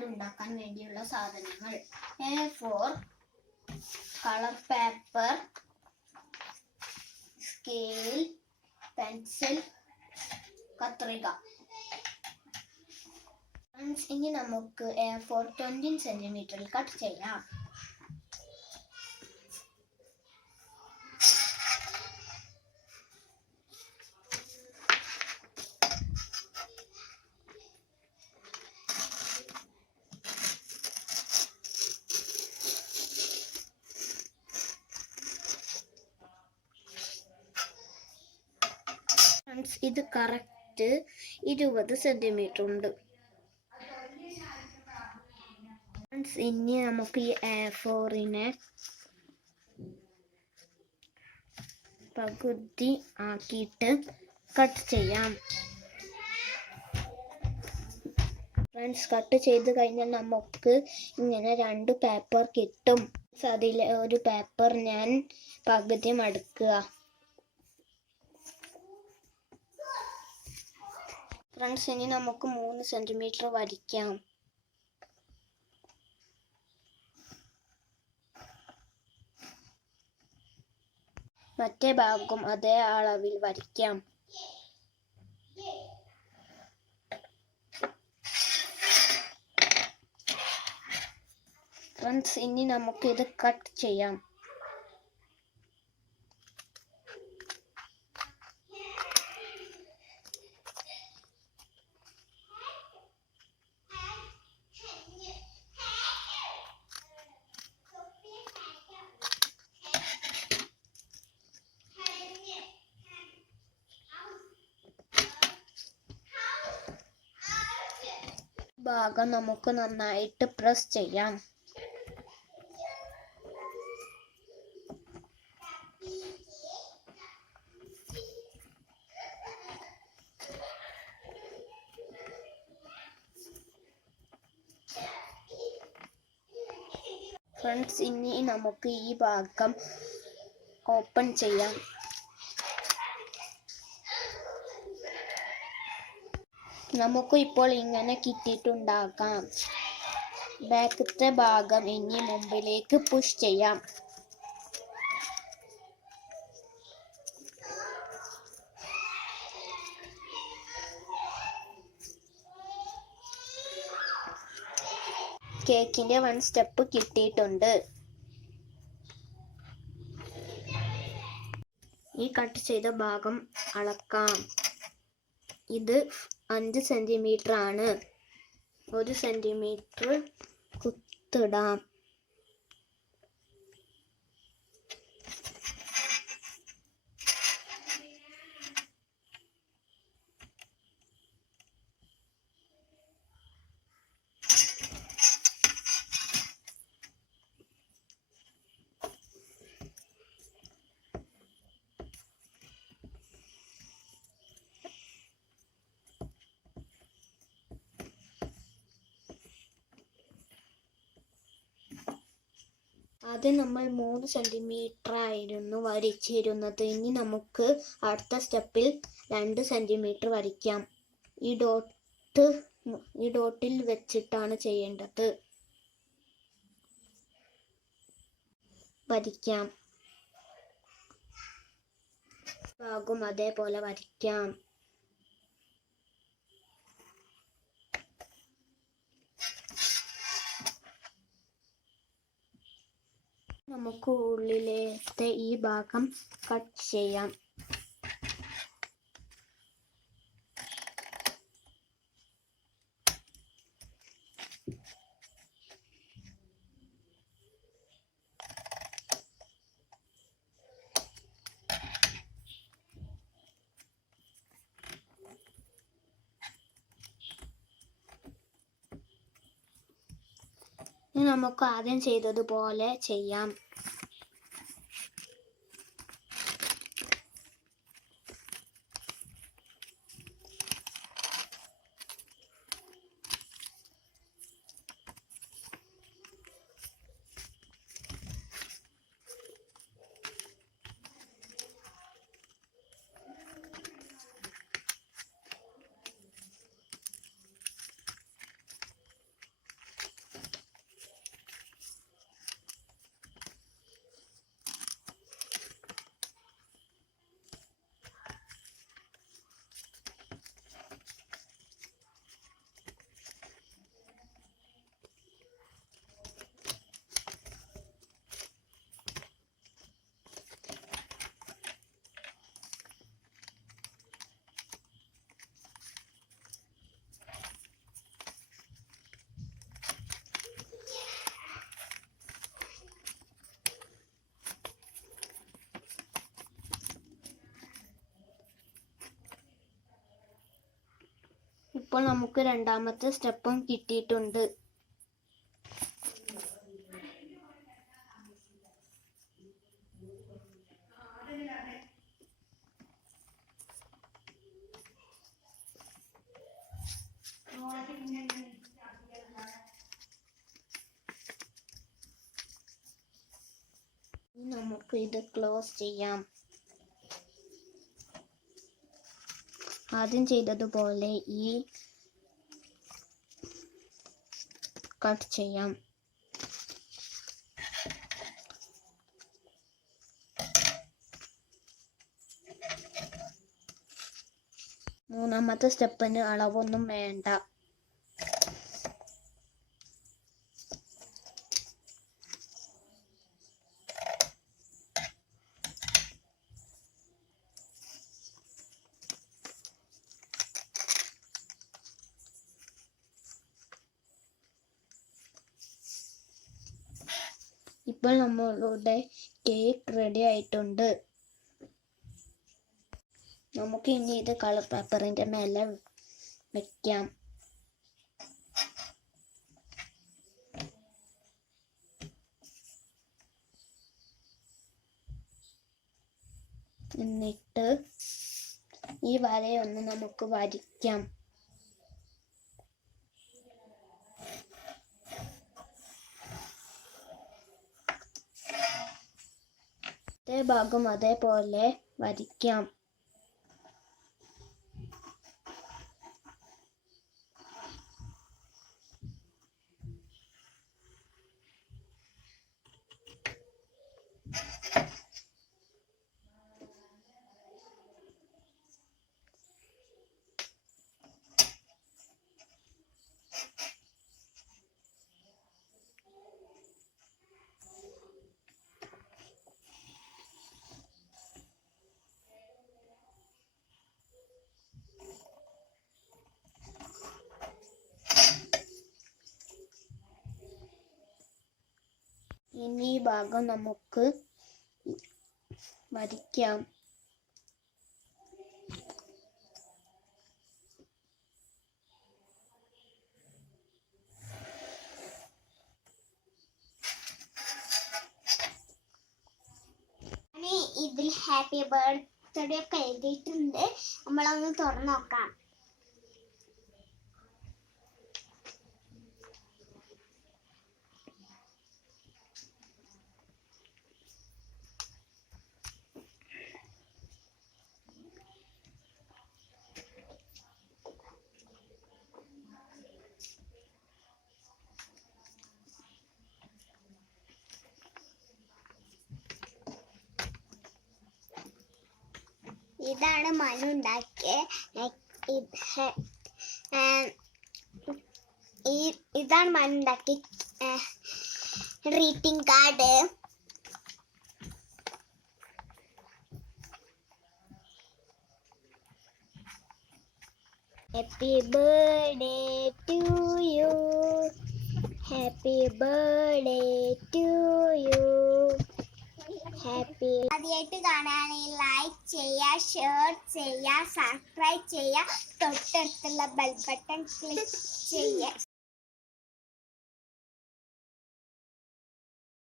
Friends ഉണ്ടാക്കാൻ വേണ്ടിയുള്ള സാധനങ്ങൾ. A four colour paper scale pencil കത്രിക. ഇനി നമുക്ക് എ ഫോർ ട്വന്റി സെന്റിമീറ്ററിൽ കട്ട് ചെയ്യാം. ഫ്രണ്ട്സ് ഇത് കറക്റ്റ് ഇരുപത് സെന്റിമീറ്റർ ഉണ്ട് ഫ്രണ്ട്സ് ഇനി നമുക്ക് ഈ എ ഫോറിനെ പകുതി ആക്കിയിട്ട് കട്ട് ചെയ്യാം. ഫ്രണ്ട്സ് കട്ട് ചെയ്ത് കഴിഞ്ഞാൽ നമുക്ക് ഇങ്ങനെ രണ്ട് പേപ്പർ കിട്ടും. അതിൽ ഒരു പേപ്പർ ഞാൻ പകുതി മടക്കുക ഫ്രണ്ട്സ് ഇനി നമുക്ക് മൂന്ന് സെന്റിമീറ്റർ വരയ്ക്കാം മറ്റേ ഭാഗം അതേ അളവിൽ വരയ്ക്കാം ഫ്രണ്ട്സ് ഇനി നമുക്ക് ഇത് കട്ട് ചെയ്യാം. ഭാഗം നമുക്ക് നന്നായിട്ട് പ്രസ് ചെയ്യാം. ഫ്രണ്ട്സ് ഇനി നമുക്ക് ഈ ഭാഗം ഓപ്പൺ ചെയ്യാം. നമുക്ക് ഇപ്പോൾ ഇങ്ങനെ കിട്ടിയിട്ടുണ്ടാക്കാം. ബാക്കത്തെ ഭാഗം ഇനി മുമ്പിലേക്ക് പുഷ് ചെയ്യാം. കേക്കിന്റെ വൺ സ്റ്റെപ്പ് കിട്ടിയിട്ടുണ്ട്. ഈ കട്ട് ചെയ്ത ഭാഗം അളക്കാം. ഇത് അഞ്ച് സെന്റിമീറ്റർ ആണ്. ഒരു സെന്റിമീറ്റർ കുത്തിടാം. ആദ്യം നമ്മൾ മൂന്ന് സെന്റിമീറ്റർ ആയിരുന്നു വരച്ചിരുന്നത്. ഇനി നമുക്ക് അടുത്ത സ്റ്റെപ്പിൽ രണ്ട് സെന്റിമീറ്റർ വരയ്ക്കാം. ഈ ഡോട്ട് ഈ ഡോട്ടിൽ വെച്ചിട്ടാണ് ചെയ്യേണ്ടത്. വരയ്ക്കാം. ഭാഗം അതേപോലെ വരയ്ക്കാം. നമുക്ക് ഉള്ളിലത്തെ ഈ ഭാഗം കട്ട് ചെയ്യാം. ഇനി നമുക്ക് ആദ്യം ചെയ്തതുപോലെ ചെയ്യാം. ഇപ്പോൾ നമുക്ക് രണ്ടാമത്തെ സ്റ്റെപ്പും കിട്ടിയിട്ടുണ്ട്. ഇനി നമുക്ക് ഇത് ക്ലോസ് ചെയ്യാം. ആദ്യം ചെയ്തതുപോലെ ഈ കട്ട് ചെയ്യാം. മൂന്നാമത്തെ സ്റ്റെപ്പിന് അളവൊന്നും വേണ്ട. ഇപ്പോൾ നമ്മളുടെ കേക്ക് റെഡി ആയിട്ടുണ്ട്. നമുക്ക് ഇനി ഇത് കളർ പേപ്പറിന്റെ മേലെ വെക്കാം. എന്നിട്ട് ഈ വരയൊന്ന് നമുക്ക് വരയ്ക്കാം. ഭാഗം അതേപോലെ വരയ്ക്കാം. ഇനി ഭാഗം നമുക്ക് വരയ്ക്കാം. ഇതിൽ ഹാപ്പി ബർത്ത്ഡേ ഒക്കെ എഴുതിയിട്ടുണ്ട്. നമ്മളൊന്ന് തുറന്നു നോക്കാം. ഇതാണ് മനു ഉണ്ടാക്കിയ ഇതാണ് മനു ഉണ്ടാക്കി greeting card. Happy birthday to you happy birthday to you happy. ആദ്യമായിട്ട് കാണാനായി ലൈക്ക് ചെയ്യുക ഷെയർ ചെയ്യുക സബ്സ്ക്രൈബ് ചെയ്യുക തൊട്ടടുത്തുള്ള ബെൽ ബട്ടൺ ക്ലിക്ക് ചെയ്യുക.